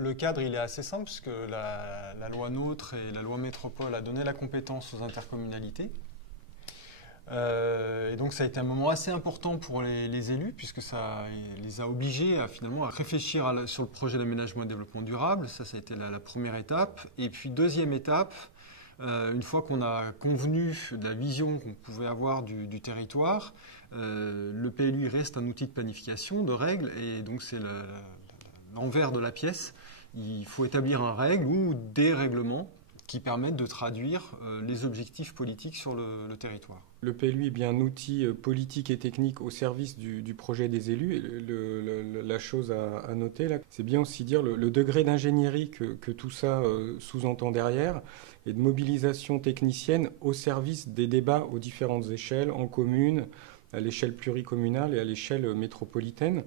Le cadre, il est assez simple puisque la loi NOTRe et la loi Métropole a donné la compétence aux intercommunalités. Et donc ça a été un moment assez important pour les élus puisque ça les a obligés finalement à réfléchir sur le projet d'aménagement et de développement durable. Ça a été la première étape. Et puis deuxième étape, une fois qu'on a convenu de la vision qu'on pouvait avoir du territoire, le PLU reste un outil de planification, de règles, et donc c'est l'envers de la pièce. Il faut établir un règle ou des règlements qui permettent de traduire les objectifs politiques sur le territoire. Le PLU est bien un outil politique et technique au service du projet des élus. Et la chose à noter, là, c'est bien aussi dire le degré d'ingénierie que tout ça sous-entend derrière et de mobilisation technicienne au service des débats aux différentes échelles, en commune, à l'échelle pluricommunale et à l'échelle métropolitaine.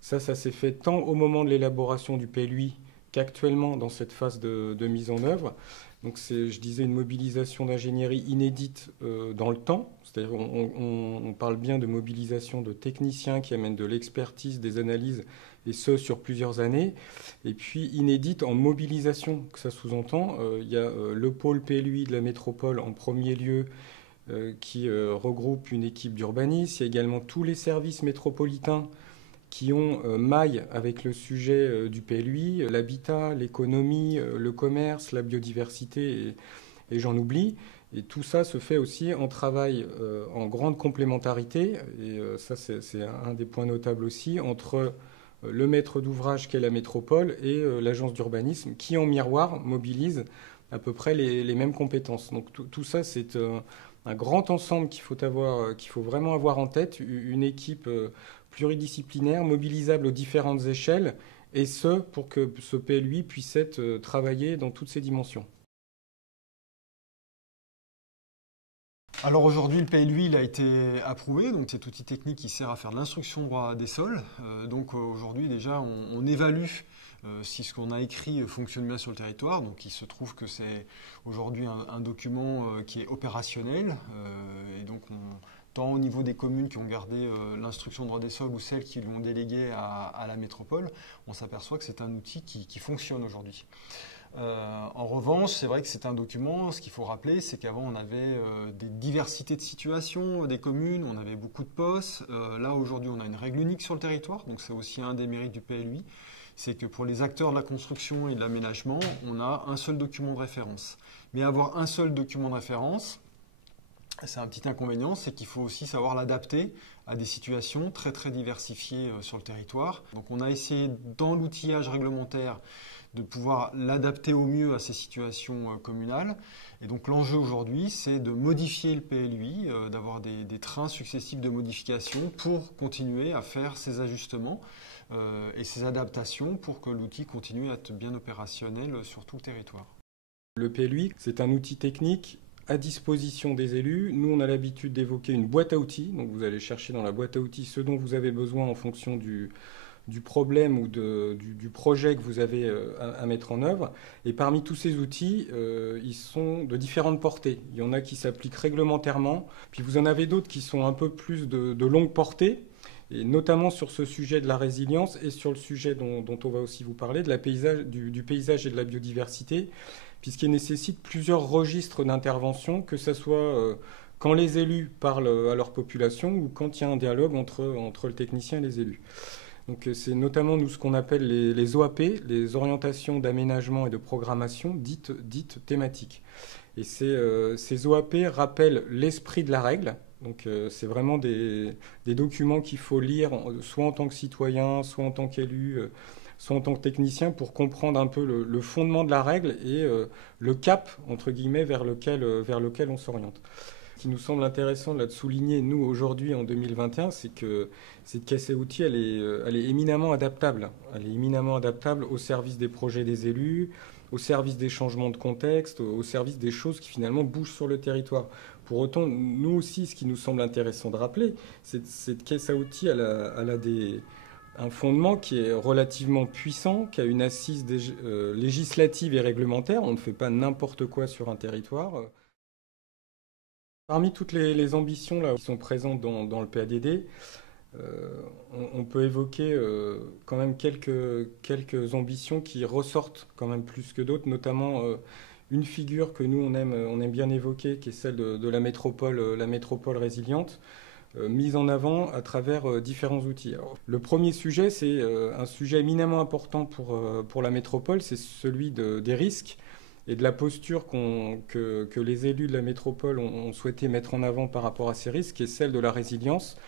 Ça s'est fait tant au moment de l'élaboration du PLU qu'actuellement dans cette phase de mise en œuvre. Donc c'est, je disais, une mobilisation d'ingénierie inédite dans le temps. C'est-à-dire on parle bien de mobilisation de techniciens qui amènent de l'expertise, des analyses, et ce sur plusieurs années. Et puis inédite en mobilisation, que ça sous-entend. Il y a le pôle PLUI de la métropole en premier lieu qui regroupe une équipe d'urbanistes. Il y a également tous les services métropolitains qui ont maille avec le sujet du PLUI, l'habitat, l'économie, le commerce, la biodiversité et j'en oublie. Et tout ça se fait aussi en travail en grande complémentarité, et ça c'est un des points notables aussi, entre le maître d'ouvrage qu'est la métropole et l'agence d'urbanisme qui en miroir mobilise à peu près les mêmes compétences. Donc tout ça c'est un grand ensemble qu'il faut vraiment avoir en tête, une équipe pluridisciplinaire, mobilisable aux différentes échelles, et ce, pour que ce PLUI puisse être travaillé dans toutes ses dimensions. Alors aujourd'hui, le PLUI il a été approuvé, donc cet outil technique qui sert à faire de l'instruction droit des sols. Donc aujourd'hui déjà, on évalue si ce qu'on a écrit fonctionne bien sur le territoire. Donc il se trouve que c'est aujourd'hui un document qui est opérationnel, et donc tant au niveau des communes qui ont gardé l'instruction droit des sols ou celles qui l'ont délégué à la métropole, on s'aperçoit que c'est un outil qui fonctionne aujourd'hui. En revanche, c'est vrai que c'est un document, ce qu'il faut rappeler, c'est qu'avant on avait des diversités de situations des communes, on avait beaucoup de postes. Là aujourd'hui on a une règle unique sur le territoire, donc c'est aussi un des mérites du PLUI, c'est que pour les acteurs de la construction et de l'aménagement, on a un seul document de référence. Mais avoir un seul document de référence, c'est un petit inconvénient, c'est qu'il faut aussi savoir l'adapter à des situations très très diversifiées sur le territoire. Donc on a essayé dans l'outillage réglementaire de pouvoir l'adapter au mieux à ces situations communales. Et donc l'enjeu aujourd'hui, c'est de modifier le PLUI, d'avoir des trains successifs de modification pour continuer à faire ces ajustements et ces adaptations pour que l'outil continue à être bien opérationnel sur tout le territoire. Le PLUI, c'est un outil technique à disposition des élus. Nous, on a l'habitude d'évoquer une boîte à outils. Donc vous allez chercher dans la boîte à outils ce dont vous avez besoin en fonction du problème ou du projet que vous avez à mettre en œuvre. Et parmi tous ces outils, ils sont de différentes portées. Il y en a qui s'appliquent réglementairement, puis vous en avez d'autres qui sont un peu plus de longue portée, et notamment sur ce sujet de la résilience et sur le sujet dont on va aussi vous parler, du paysage et de la biodiversité, puisqu'il nécessite plusieurs registres d'intervention, que ce soit quand les élus parlent à leur population ou quand il y a un dialogue entre le technicien et les élus. Donc c'est notamment nous ce qu'on appelle les OAP, les orientations d'aménagement et de programmation dites thématiques. Et ces OAP rappellent l'esprit de la règle. Donc c'est vraiment des documents qu'il faut lire soit en tant que citoyen, soit en tant qu'élu, soit en tant que technicien pour comprendre un peu le fondement de la règle et le cap, entre guillemets, vers lequel on s'oriente. Ce qui nous semble intéressant là, de souligner, nous, aujourd'hui, en 2021, c'est que cette caisse à outils, elle est éminemment adaptable. Elle est éminemment adaptable au service des projets des élus, au service des changements de contexte, au service des choses qui finalement bougent sur le territoire. Pour autant, nous aussi, ce qui nous semble intéressant de rappeler, c'est que cette caisse à outils, elle a un fondement qui est relativement puissant, qui a une assise législative et réglementaire. On ne fait pas n'importe quoi sur un territoire. Parmi toutes les ambitions là, qui sont présentes dans le PADD, on peut évoquer quand même quelques ambitions qui ressortent quand même plus que d'autres, notamment une figure que nous on aime bien évoquer, qui est celle de la métropole résiliente, mise en avant à travers différents outils. Alors, le premier sujet, c'est un sujet éminemment important pour la métropole, c'est celui des risques et de la posture que les élus de la métropole ont souhaité mettre en avant par rapport à ces risques, qui est celle de la résilience.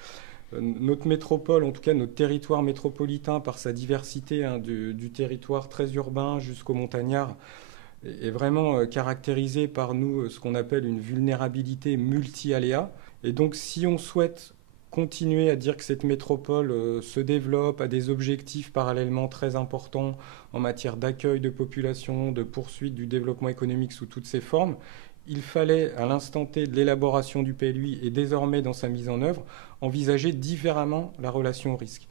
Notre métropole, en tout cas notre territoire métropolitain, par sa diversité, hein, du territoire très urbain jusqu'au montagnard, est vraiment caractérisé par nous ce qu'on appelle une vulnérabilité multi-aléas. Et donc si on souhaite continuer à dire que cette métropole se développe, a des objectifs parallèlement très importants en matière d'accueil de population, de poursuite du développement économique sous toutes ses formes, il fallait, à l'instant T de l'élaboration du PLUI et désormais dans sa mise en œuvre, envisager différemment la relation au risque.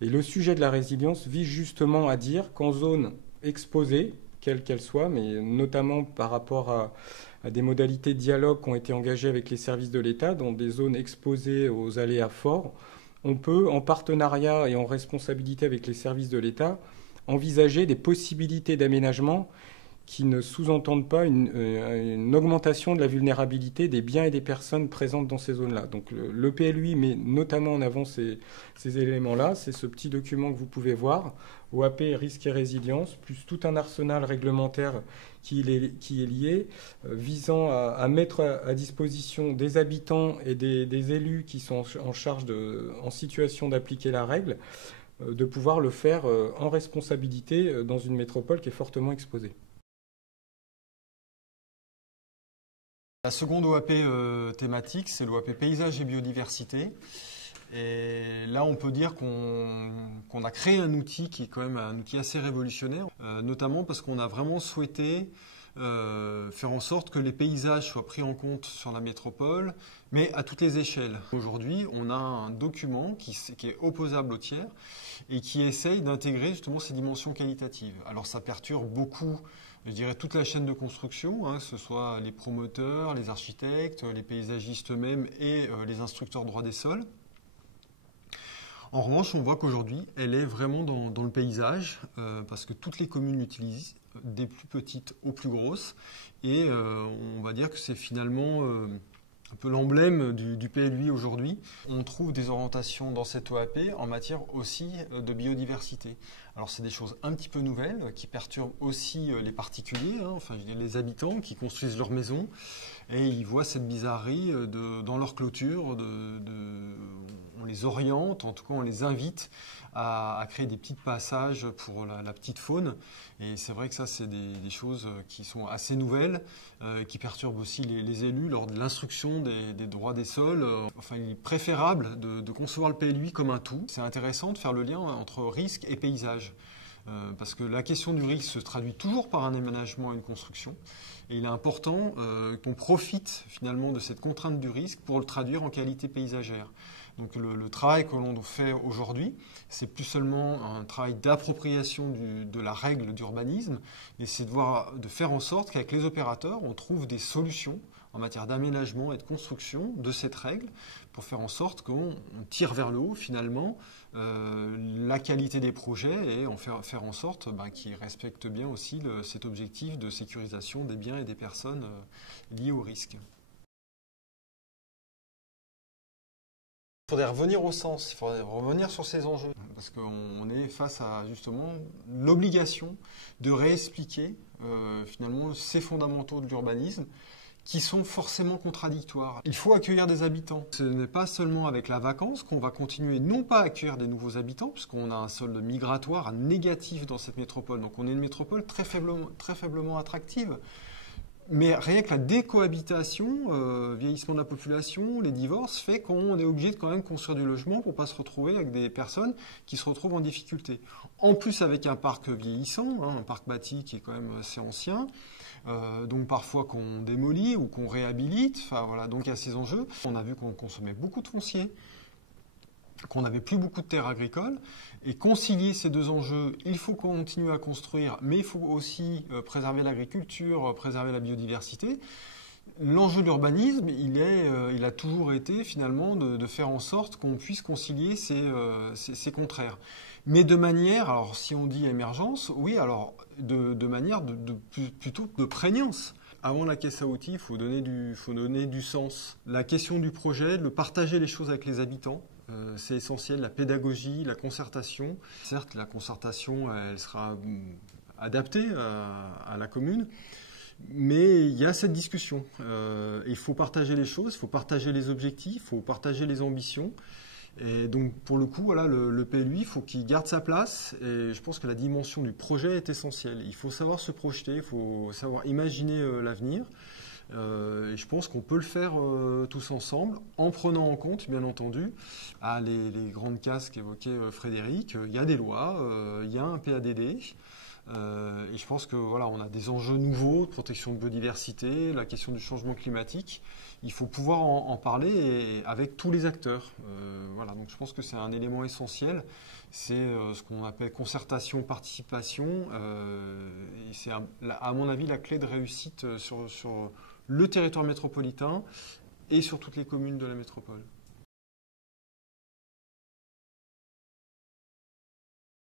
Et le sujet de la résilience vise justement à dire qu'en zone exposée, quelle qu'elle soit, mais notamment par rapport à des modalités de dialogue qui ont été engagées avec les services de l'État, dans des zones exposées aux aléas forts, on peut, en partenariat et en responsabilité avec les services de l'État, envisager des possibilités d'aménagement qui ne sous-entendent pas une augmentation de la vulnérabilité des biens et des personnes présentes dans ces zones-là. Donc le PLUI met notamment en avant ces éléments-là. C'est ce petit document que vous pouvez voir, OAP risque et résilience, plus tout un arsenal réglementaire qui est lié, visant à mettre à disposition des habitants et des élus qui sont en charge en situation d'appliquer la règle, de pouvoir le faire en responsabilité dans une métropole qui est fortement exposée. La seconde OAP thématique, c'est l'OAP paysage et biodiversité. Et là, on peut dire qu'on a créé un outil qui est quand même un outil assez révolutionnaire, notamment parce qu'on a vraiment souhaité faire en sorte que les paysages soient pris en compte sur la métropole, mais à toutes les échelles. Aujourd'hui, on a un document qui est opposable au tiers et qui essaye d'intégrer justement ces dimensions qualitatives. Alors ça perturbe beaucoup, je dirais, toute la chaîne de construction, hein, que ce soit les promoteurs, les architectes, les paysagistes eux-mêmes et les instructeurs droit des sols. En revanche, on voit qu'aujourd'hui, elle est vraiment dans le paysage, parce que toutes les communes l'utilisent, des plus petites aux plus grosses, et on va dire que c'est finalement un peu l'emblème du PLUI aujourd'hui. On trouve des orientations dans cette OAP en matière aussi de biodiversité. Alors c'est des choses un petit peu nouvelles qui perturbent aussi les particuliers, hein, enfin les habitants qui construisent leur maison et ils voient cette bizarrerie dans leur clôture. On les oriente, en tout cas on les invite à créer des petits passages pour la petite faune. Et c'est vrai que ça, c'est des choses qui sont assez nouvelles, qui perturbent aussi les élus lors de l'instruction des droits des sols. Enfin, il est préférable de concevoir le PLUI comme un tout. C'est intéressant de faire le lien entre risque et paysage. Parce que la question du risque se traduit toujours par un aménagement et une construction. Et il est important qu'on profite finalement de cette contrainte du risque pour le traduire en qualité paysagère. Donc le travail que l'on fait aujourd'hui, c'est plus seulement un travail d'appropriation de la règle d'urbanisme, mais c'est de faire en sorte qu'avec les opérateurs, on trouve des solutions en matière d'aménagement et de construction de cette règle pour faire en sorte qu'on tire vers le haut finalement la qualité des projets et faire en sorte qu'ils respectent bien aussi cet objectif de sécurisation des biens et des personnes liés au risque. Il faudrait revenir au sens, il faudrait revenir sur ces enjeux, parce qu'on est face à justement l'obligation de réexpliquer finalement ces fondamentaux de l'urbanisme qui sont forcément contradictoires. Il faut accueillir des habitants. Ce n'est pas seulement avec la vacance qu'on va continuer non pas à accueillir des nouveaux habitants, puisqu'on a un solde migratoire négatif dans cette métropole. Donc on est une métropole très faiblement attractive. Mais rien que la décohabitation, vieillissement de la population, les divorces, fait qu'on est obligé de quand même construire du logement pour ne pas se retrouver avec des personnes qui se retrouvent en difficulté. En plus avec un parc vieillissant, hein, un parc bâti qui est quand même assez ancien, donc parfois qu'on démolit ou qu'on réhabilite, enfin voilà, donc il y a ces enjeux. On a vu qu'on consommait beaucoup de foncier, qu'on n'avait plus beaucoup de terres agricoles, et concilier ces deux enjeux, il faut continuer à construire, mais il faut aussi préserver l'agriculture, préserver la biodiversité. L'enjeu de l'urbanisme, il a toujours été finalement de faire en sorte qu'on puisse concilier ces contraires. Mais de manière, alors si on dit émergence, oui, alors de manière plutôt de prégnance. Avant la caisse à outils, il faut donner du sens. La question du projet, de partager les choses avec les habitants, c'est essentiel, la pédagogie, la concertation. Certes, la concertation, elle sera adaptée à la commune, mais il y a cette discussion. Il faut partager les choses, il faut partager les objectifs, il faut partager les ambitions. Et donc, pour le coup, voilà, le PLUI, il faut qu'il garde sa place. Et je pense que la dimension du projet est essentielle. Il faut savoir se projeter, il faut savoir imaginer l'avenir. Et je pense qu'on peut le faire tous ensemble, en prenant en compte, bien entendu, les grandes cases qu'évoquait Frédéric. Il y a des lois, il y a un PADD. Et je pense que voilà, on a des enjeux nouveaux de protection de biodiversité, la question du changement climatique. Il faut pouvoir en parler avec tous les acteurs. Voilà, donc je pense que c'est un élément essentiel. C'est ce qu'on appelle concertation, participation. Et c'est à mon avis la clé de réussite sur le territoire métropolitain et sur toutes les communes de la métropole.